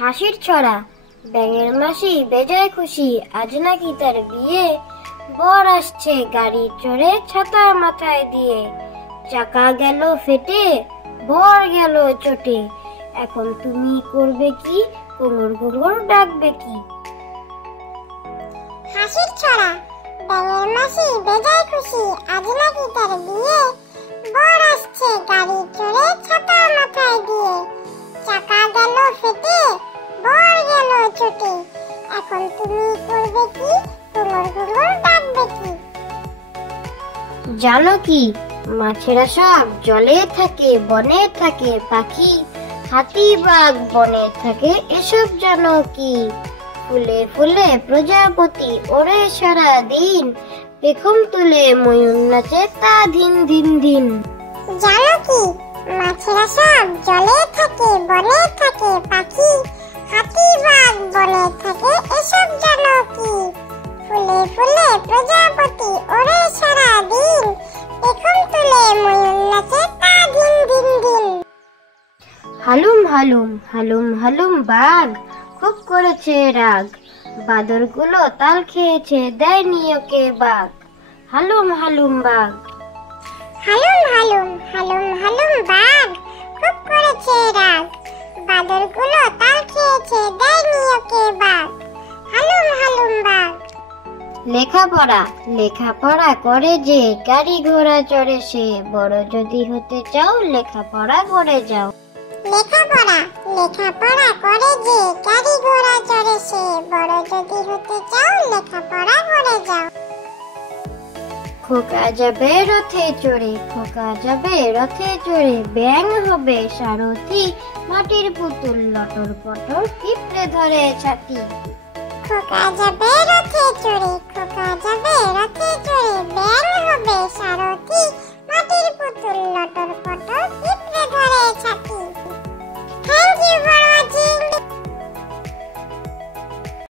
হাসির ছড়া। ব্যাঙের মাসি বেজায় খুশি, আজ নাকি তার বিয়ে। বর আসছে গাড়ি চড়ে ছাতা মাথায় দিয়ে। চাকা গেল ফেটে, বর গেল চটে। এখন তুমি করবে কি, কোমর গোবর ডাকবে কি? হাসির ছড়া। ব্যাঙের মাসি বেজায় খুশি, আজ নাকি তার বিয়ে। বর আসছে গাড়ি চড়ে ছাতা মাথায় দিয়ে। চাকা গেল ফেটে, বর গেল চটে। এখন তুমি করবে কি, কোমর গোবর ডাকবে কি? জানো কি, মাছেরা সব জলে থাকে, বনে থাকে পাখি। হাতি বাঘ বনে থাকে, এসব জানো কি? ফুলে ফুলে প্রজাপতি ওরে সারা দিন। পেখম তুলে ময়ূর নাচে তা ধিন ধিন ধিন। জানো কি, মাছেরা সব জলে থাকে, বনে থাকে পাখি। হাতি বাঘ বনে থাকে, এসব জানো কি? ফুলে ফুলে প্রজাপতি ওরে সারা দিন। পেখম তুলে ময়ূর নাচে তা ধিন ধিন ধিন। হালুম হালুম হালুম হালুম বাঘ খুব করেছে রাগ। বাদরগুলো তাল খেয়েছে, দেয়নি ওকে বাঘ। হালুম হালুম বাঘ। হালুম হালুম হালুম হালুম বাঘ খুব করেছে রাগ। বাদরগুলো তাল খেয়েছে, দেয়নি ওকে বাঘ। হালুম হালুম বাঘ। লেখাপড়া লেখাপড়া করে যে, গাড়ি ঘোড়া চড়ে সে। বড় যদি হতে চাও, লেখাপড়া করে যাও। লেখাপড়া লেখাপড়া করে যে, গাড়ি ঘোড়া চড়ে সে। বড় যদি হতে চাও, লেখাপড়া করে যাও। খোকা যাবে রথে চড়ে, খোকা যাবে রথে চড়ে। ব্যাঙ হবে সারথি, মাটির পুতুল লটর পটর পিঁপড়ে ধরে ছাতি। খোকা যাবে রথে চড়ে, খোকা যাবে